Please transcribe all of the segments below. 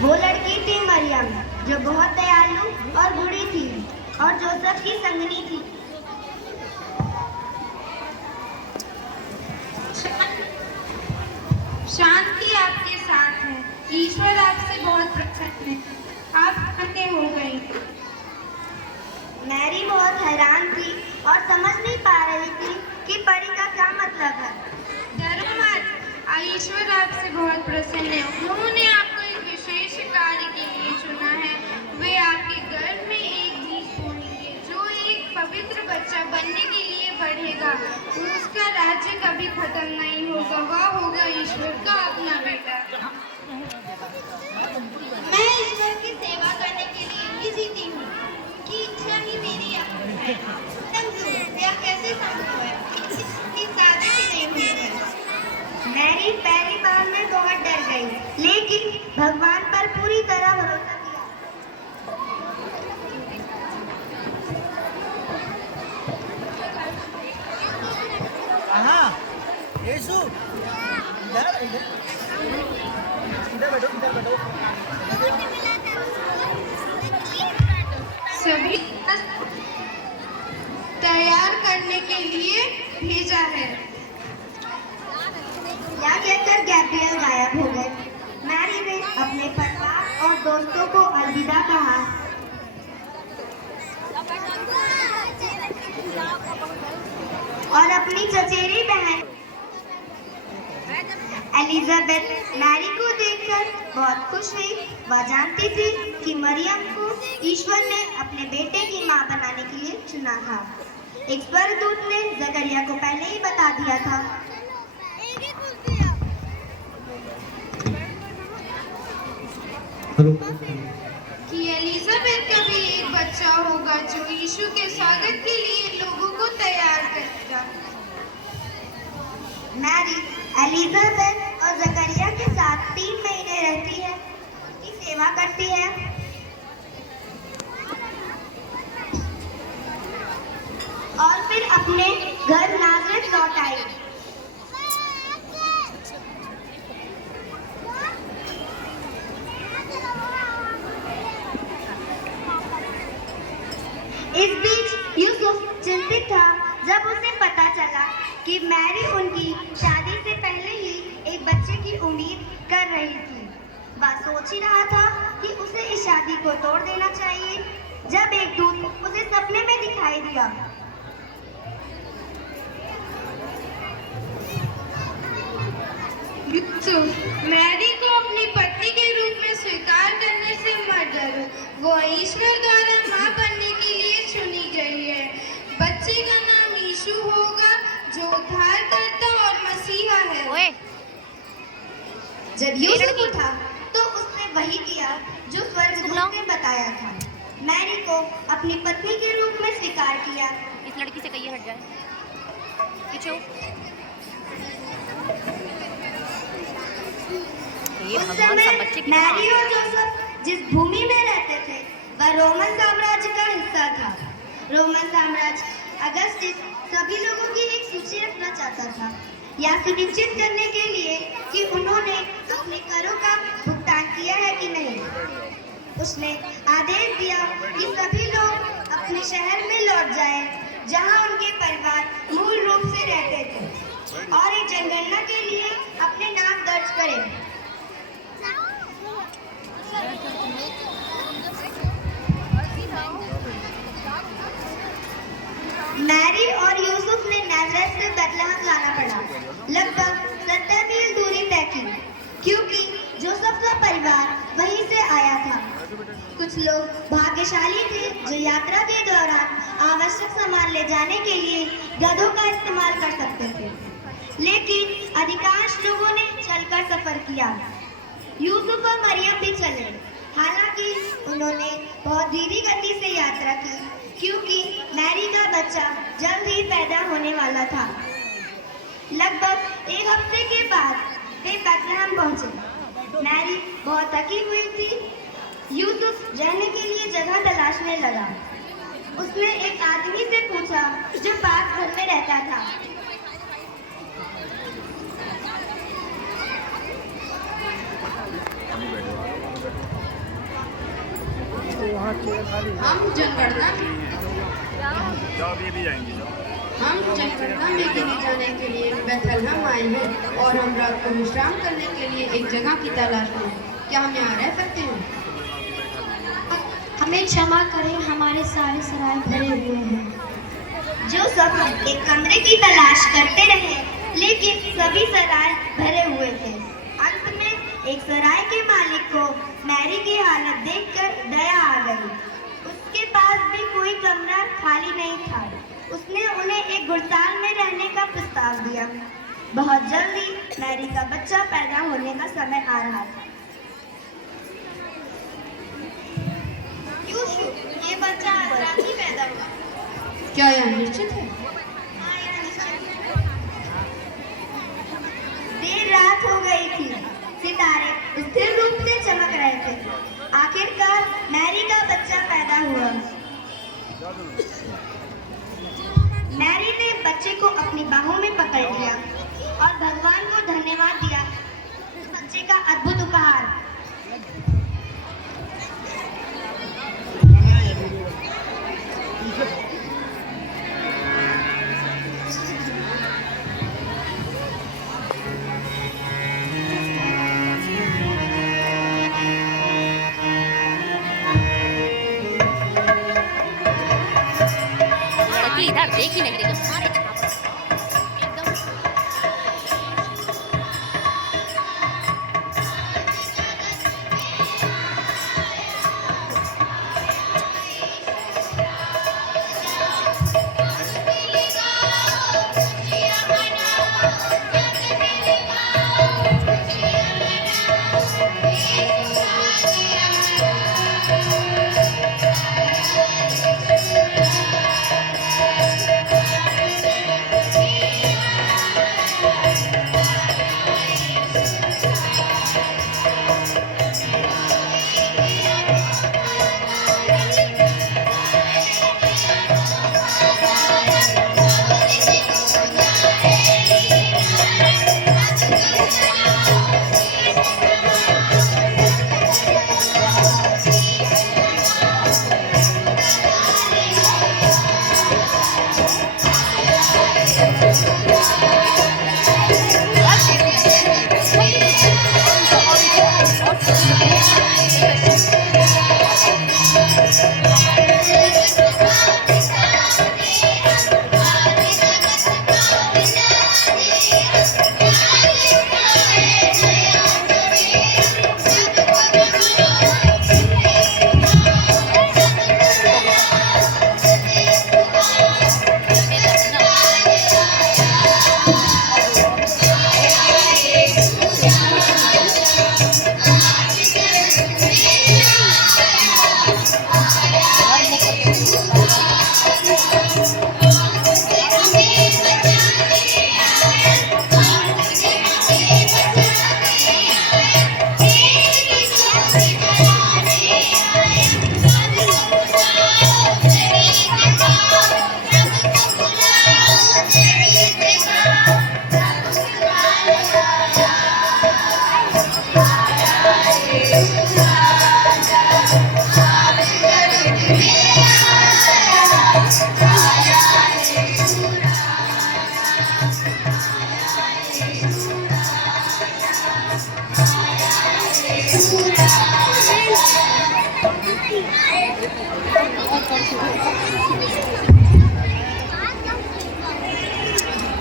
वो लड़की थी मरियम, जो बहुत दयालु और बूढ़ी थी और जोसेफ की संगनी थी। शांति आपके साथ है। ईश्वर आपसे बहुत प्रसन्न है। आप धन्य हो गई। मैरी बहुत हैरान थी और समझ नहीं पा रही थी कि परी का क्या मतलब है। डरो मत, ईश्वर आपसे बहुत प्रसन्न है। उन्होंने आपको एक विशेष कार्य के लिए चुना है। वे आपके गर्भ में एक बीज बोएंगे जो एक पवित्र बच्चा बनने के लिए बढ़ेगा। उसका राज्य कभी खत्म नहीं होगा। वह होगा ईश्वर का अपना बेटा। मैं ईश्वर की सेवा करने के लिए ही जीती हूँ। उनकी इच्छा ही मेरी है। यह कैसे संभव है? इसकी शादी भी नहीं हुई है। मैरी पहली बार में बहुत डर गई, लेकिन भगवान पर पूरी तरह भरोसा किया। यीशु, इधर इधर बैठो, इधर बैठो। सभी तैयार करने के लिए भेजा है। यह कहकर गैब्रियल गायब हो गए। मैरी ने अपने परिवार और दोस्तों को अलविदा कहा। और अपनी चचेरी बहन एलिजाबेथ मैरी को देखकर बहुत खुश हुई। वह जानती थी कि मरियम को ईश्वर ने अपने बेटे की मां बनाने के लिए चुना था। एक स्वर्गदूत ने जकरिया को पहले ही बता दिया था। कि एलिजाबेथ का भी एक बच्चा होगा जो यीशु के स्वागत के लिए लोगों को तैयार करेगा। मैरी एलिजाबेथ और जकरिया के साथ 3 महीने रहती है, उनकी सेवा करती है। और फिर अपने घर नाज़रेथ लौट आई। इस बीच यूसुफ चिंतित था जब उसे पता चला कि मैरी उनकी शादी से पहले ही एक बच्चे की उम्मीद कर रही थी। वह सोच ही रहा था कि उसे इस शादी को तोड़ देना चाहिए, जब एक दूत उसे सपने में दिखाई दिया। यूसुफ, मैरी को अपनी पत्नी के रूप में स्वीकार करने से मत डरो। वो ईश्वर द्वारा मां बनने के लिए चुनी गई है। बच्चे का नाम यीशु होगा, जो उद्धारकर्ता और मसीहा है। जब यूसुफ उठा तो उसने वही किया जो स्वर्गदूत ने बताया था। मैरी को अपनी पत्नी के रूप में स्वीकार किया। इस लड़की से कहिए हट जाए। पीछे उस समय मैरी और जोसेफ जिस भूमि में रहते थे वह रोमन साम्राज्य का हिस्सा था। रोमन साम्राज्य अगस्टस सभी लोगों की एक सूची रखना चाहता था, यह सुनिश्चित करने के लिए कि उन्होंने अपने करों का भुगतान किया है कि नहीं। उसने आदेश दिया कि सभी लोग अपने शहर में लौट जाएं, जहां उनके परिवार मूल रूप से रहते थे, और एक जनगणना के लिए अपने नाम दर्ज करें। मैरी और यूसुफ ने नाज़रेथ से बेथलेहम जाना पड़ा। लगभग 70 मील दूरी तय की, क्योंकि जोसेफ का परिवार वहीं से आया था। कुछ लोग भाग्यशाली थे जो यात्रा के दौरान आवश्यक सामान ले जाने के लिए गधों का इस्तेमाल कर सकते थे, लेकिन अधिकांश लोगों ने चलकर सफर किया। यूसुफ और मरियम भी चले, हालांकि उन्होंने बहुत धीमी गति से यात्रा की, क्योंकि मैरी का बच्चा जल्द ही पैदा होने वाला था। लगभग 1 हफ्ते के बाद वे बेथलेहम पहुंचे। मैरी बहुत थकी हुई थी। यूसुफ रहने के लिए जगह तलाशने लगा। उसने एक आदमी से पूछा जो पास घर में रहता था। बैठो। हम जनगणना में गिने जाने के लिए बेथलहम आए हैं और हम रात को विश्राम करने के लिए एक जगह की तलाश में। क्या हम यहाँ रह सकते हैं? हमें क्षमा करें, हमारे सारे सराय भरे हुए हैं। जो सब एक कमरे की तलाश करते रहे, लेकिन सभी सराय भरे हुए थे। अंत में एक सराय के मालिक को मैरी की हालत देखकर दया आ गई। उसके पास भी कोई कमरा खाली नहीं था। उसने उन्हें एक गुड़साल में रहने का प्रस्ताव दिया। बहुत जल्दी मैरी का बच्चा पैदा होने का समय आ रहा था। यूशु, ये बच्चा रात ही पैदा हुआ। क्या यह निश्चित है? हाँ, यह निश्चित है। देर रात हो गई थी। सितारे स्थिर रूप से चमक रहे थे। आखिरकार मैरी का बच्चा पैदा हुआ। मैरी ने बच्चे को अपनी बाहों में पकड़ लिया और भगवान को धन्यवाद दिया उस बच्चे का अद्भुत उपहार। इधर देख ही नहीं रही है।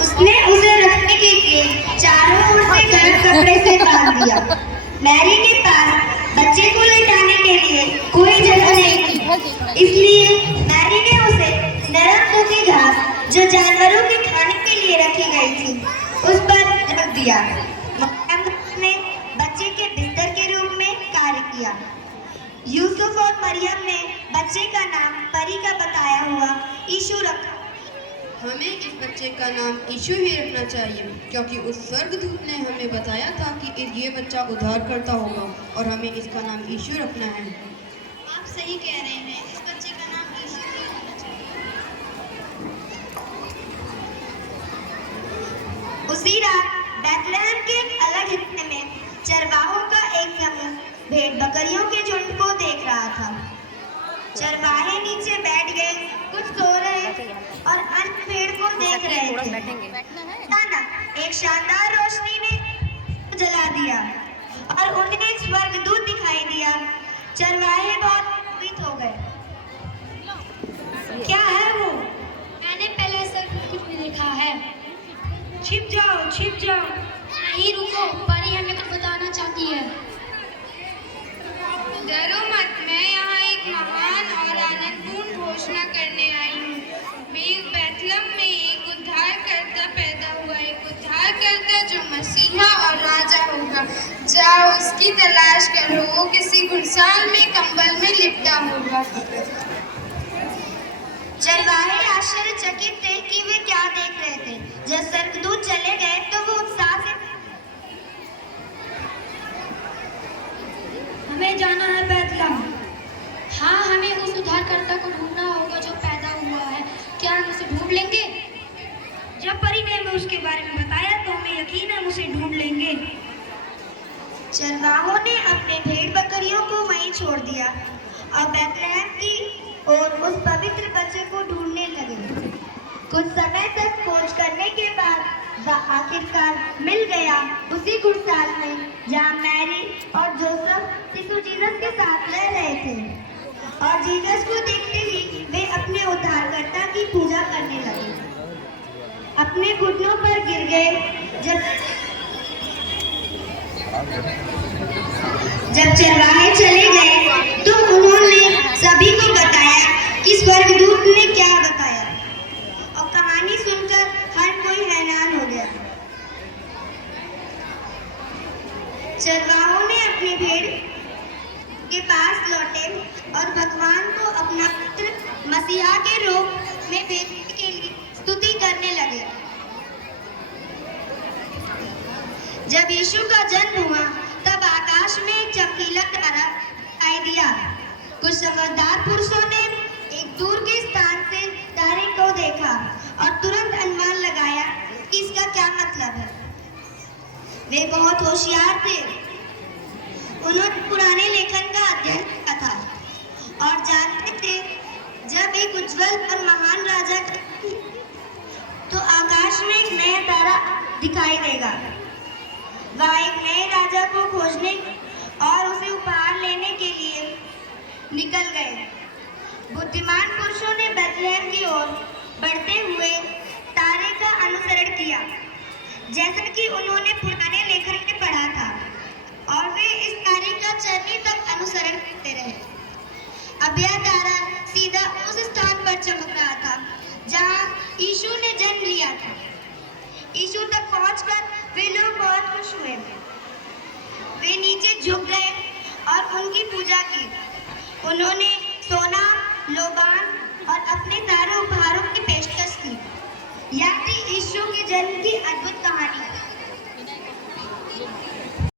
उसने उसे रखने के लिए चारों ओर से गर्म कपड़े से बांध दिया। मैरी के पास बच्चे को लेटाने के लिए कोई जगह नहीं थी, इसलिए मैरी ने उसे नरम सूखी घास जो जानवरों के खाने के लिए रखी गई थी उस पर रख दिया। ने बच्चे के बिस्तर के रूप में कार्य किया। यूसुफ और मरियम ने बच्चे का नाम परी का बताया हुआ यीशु रखा। हमें इस बच्चे का नाम यीशु ही रखना चाहिए, क्योंकि उस स्वर्गदूत ने हमें बताया था कि ये बच्चा उद्धार करता होगा और हमें इसका नाम यीशु रखना है। आप सही कह रहे हैं, इस बच्चे का नाम यीशु ही होना चाहिए। उसी रात बेथलेहम के एक अलग हिस्से में चरवाहों का एक समूह भेड़ बकरियों के झुंड को देख रहा था। चरवाहे नीचे बैठ गए, कुछ सो रहे और अन्य भेड़ को देख रहे थोड़ा थे। बैठेंगे। अचानक एक शानदार रोशनी ने जला दिया और उन्हें एक स्वर्गदूत दिखाई दिया। चरवाहे बहुत भयभीत हो गए। क्या है वो? मैंने पहले से कुछ नहीं देखा है। छिप जाओ, छिप जाओ। नहीं, रुको, परी हमें कुछ बताना चाहती है। डरो मत, मैं यहाँ एक महान और आनंदपूर्ण घोषणा करने आई हूँ। बेथलहम में एक उद्धारकर्ता पैदा हुआ, एक उद्धारकर्ता जो मसीहा और राजा होगा। जाओ उसकी तलाश करो, वो किसी घुड़साल में कंबल में लिपटा होगा। चरवाहे आश्चर्यचकित थे कि वे क्या देख रहे थे। जब स्वर्गदूत चले गए तो वो उत्साह से, हमें जाना है बेथलहम। हाँ, हमें उस उद्धारकर्ता को ढूंढना होगा जो पैदा हुआ है। क्या हम उसे ढूंढ लेंगे? जब परी ने हमें उसके बारे में बताया तो हमें यकीन है हम उसे ढूंढ लेंगे। चरवाहों ने अपने भेड़ बकरियों को वहीं छोड़ दिया और बेथलहम की और उस पवित्र बच्चे को ढूंढने लगे। कुछ समय तक खोज करने के बाद वह आखिरकार मिल गया उसी घुड़साल में जहाँ मैरी और जोसेफ शिशु जीसस के साथ रह रहे थे। और जीसस को देखते ही वे अपने उद्धारकर्ता की पूजा करने लगे, अपने घुटनों पर गिर गए। जब चरवाहे चले गए तो उन्होंने सभी को बताया कि स्वर्गदूत ने क्या बताया और कहानी सुनकर हर कोई हैरान हो गया। चरवाहों ने अपनी भेड़ के पास लौटे और भगवान को अपना पुत्र मसीहा के रूप में भेजने के लिए स्तुति करने लगे। जब यीशु का जन्म हुआ तब आकाश में एक चमकीला तारा दिखाई दिया। कुछ समझदार पुरुषों ने एक दूर के स्थान से तारे को देखा और तुरंत अनुमान लगाया कि इसका क्या मतलब है। वे बहुत होशियार थे। उन्होंने पुराने लेखन का अध्ययन किया था और जानते थे जब एक उज्जवल और महान राजा तो आकाश में एक नया तारा दिखाई देगा। वह एक नए राजा को खोजने और उसे उपहार लेने के लिए निकल गए। बुद्धिमान पुरुषों ने बेथलहम की ओर बढ़ते हुए तारे का अनुसरण किया जैसा कि उन्होंने पुराने लेखन में पढ़ा था और वे इस तारे का चरनी तक अनुसरण करते रहे। अब यह तारा सीधा उस स्थान पर चमक रहा था जहां यीशु ने जन्म लिया था। यीशु तक पहुंचकर वे लोग बहुत खुश हुए। वे नीचे झुक गए और उनकी पूजा की। उन्होंने सोना, लोबान और अपने सारे उपहार